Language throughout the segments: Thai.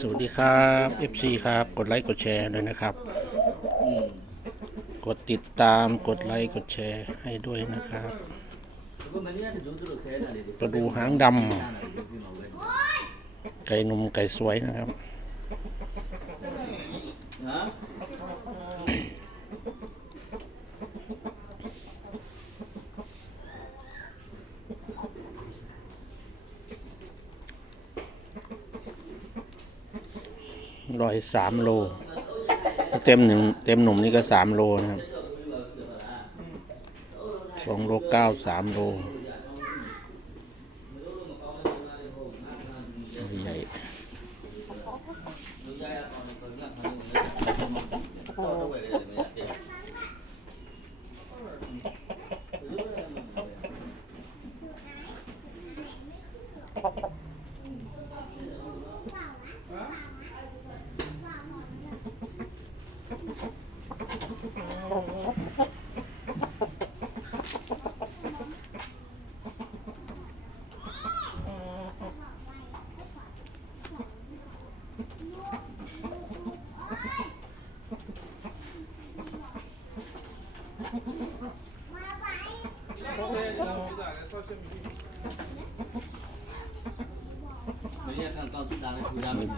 สวัสดีครับ FC ครับ กดไลค์กดแชร์ด้วยนะครับ กดติดตามกดไลค์กดแชร์ให้ด้วยนะครับกระดูหางดำไก่หนุ่มไก่สวยนะครับ ร้อยสามโล เต็มหนึ่งเต็มหนุ่มนี่ก็สามโลนะครับสองโลเก้าสามโลใหญ่มี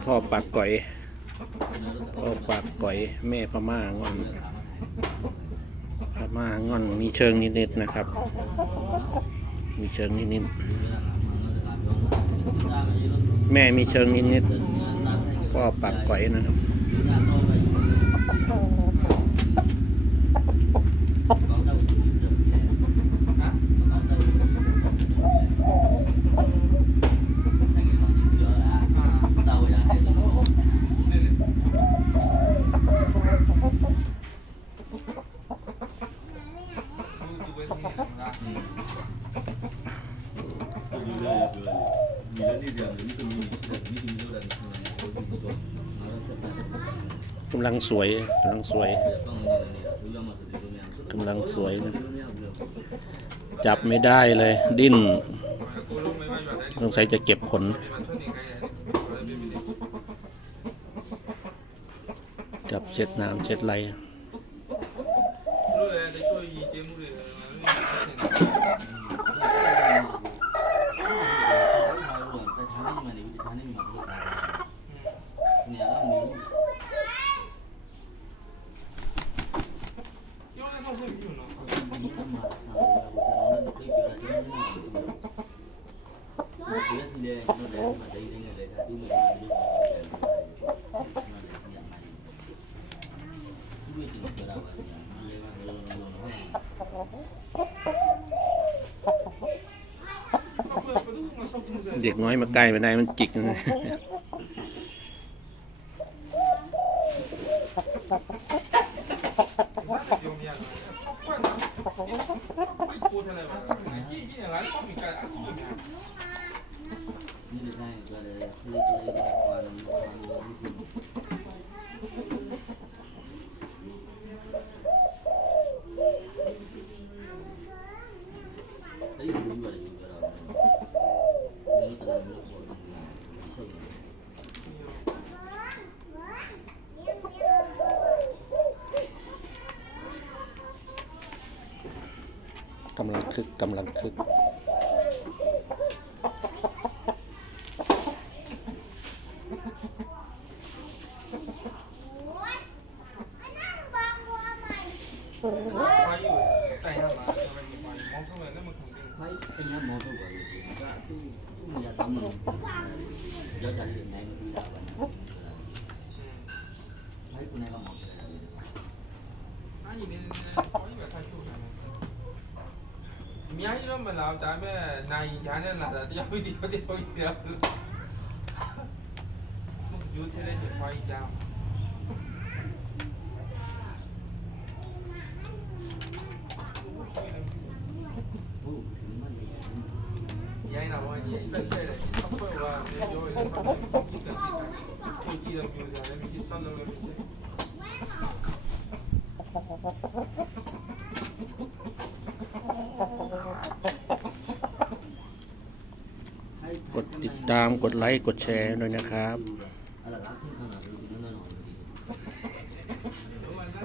พ่อปากก๋อย พ่อปากก๋อยแม่พม่างอนพม่างอนมีเชิงนิดๆนะครับ มีเชิงนิดๆแม่มีเชิงนิดๆพ่อปากก๋อยนะครับ กำลังสวยกำลังสวยกำลังสวยนะจับไม่ได้เลย ดิ้นสงสัยจะเก็บขนจับเช็ดน้ำเช็ดไร nên nhỏ được nè nó mì Thank you. เด็กน้อยมาใกล้ไม่ได้มันจิกนะ กำลังคึกกำลังคึกအများ nháy lắm mà làm tại mấy này chả nên là tiêu tiêu đi tiêu đi một đi sẽ lên được quay chào vậy nào anh vậy tất cả là không phải là rồi không phải chỉ chỉ là nhiều giờ nên chỉ xong rồi กดติดตามกดไลค์ กดแชร์ด้วยนะครับ